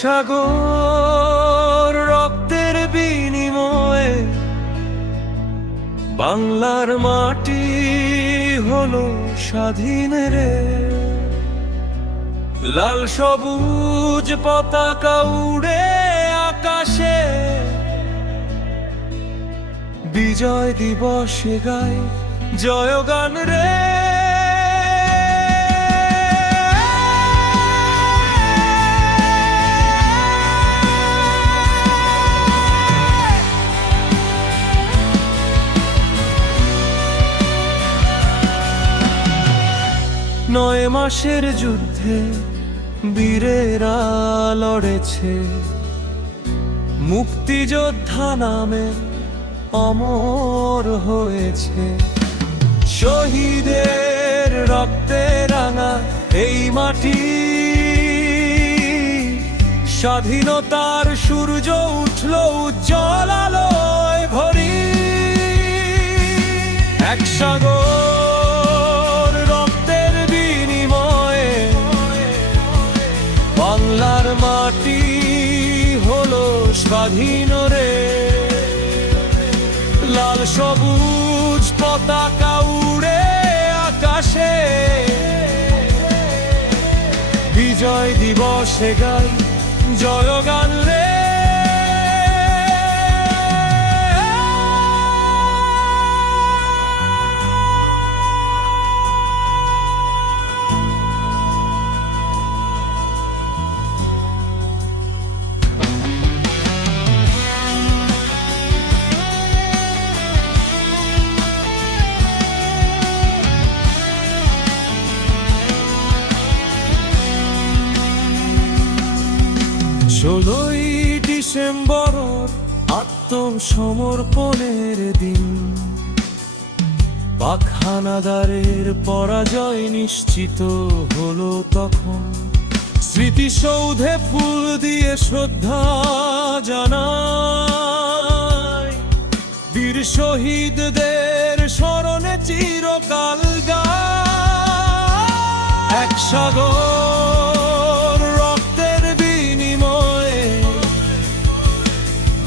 সাগর রক্তের বিনিময়ে বাংলার মাটি হলো স্বাধীন রে। লাল সবুজ পতাকা উড়ে আকাশে, বিজয় দিবসে গায় জয়গান রে। নয় মাসের যুদ্ধে বীরেরা লড়েছে, মুক্তিযোদ্ধা নামে অমর হয়েছে। শহীদের রক্তে রাঙা এই মাটি, স্বাধীনতার সূর্য উঠল উজ্জ্বল আলোয় ভরি। এক সাগর রক্তের বিনিময়ে বাংলার মাটি হলো স্বাধীন রে। লাল সবুজ পতাকা উড়ে আকাশে, বিজয় দিবসে গাই জয়গান রে। ষোলোই ডিসেম্বর আত্মসমর্পণের দিন, পাক হানাদারের পরাজয় নিশ্চিত হলো তখন। স্মৃতিসৌধে ফুল দিয়ে শ্রদ্ধা জানাই, বীর শহীদদের স্মরণে চিরকাল গায়। এক সাগর রক্তের বিনিময়ে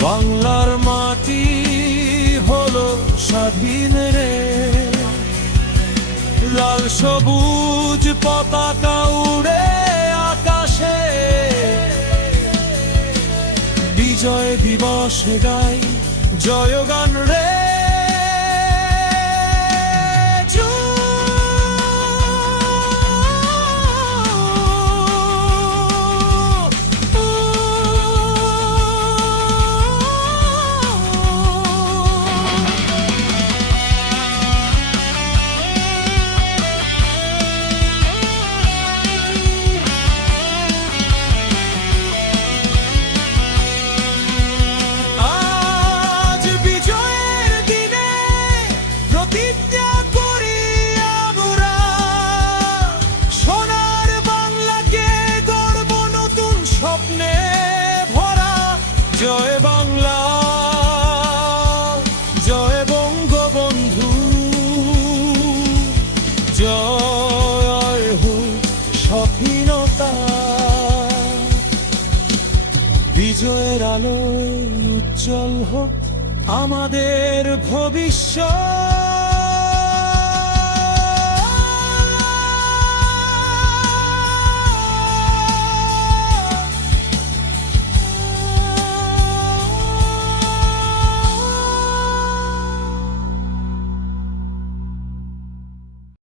বাংলার মাটি হলো স্বাধীন রে। লাল সবুজ পতাকা উড়ে আকাশে, বিজয় দিবসে গাই জয়গান রে। জয় বাংলা, জয় বঙ্গবন্ধু, জয় হোক স্বাধীনতা। বিজয়ের আলোয় উজ্জ্বল হোক আমাদের ভবিষ্যৎ।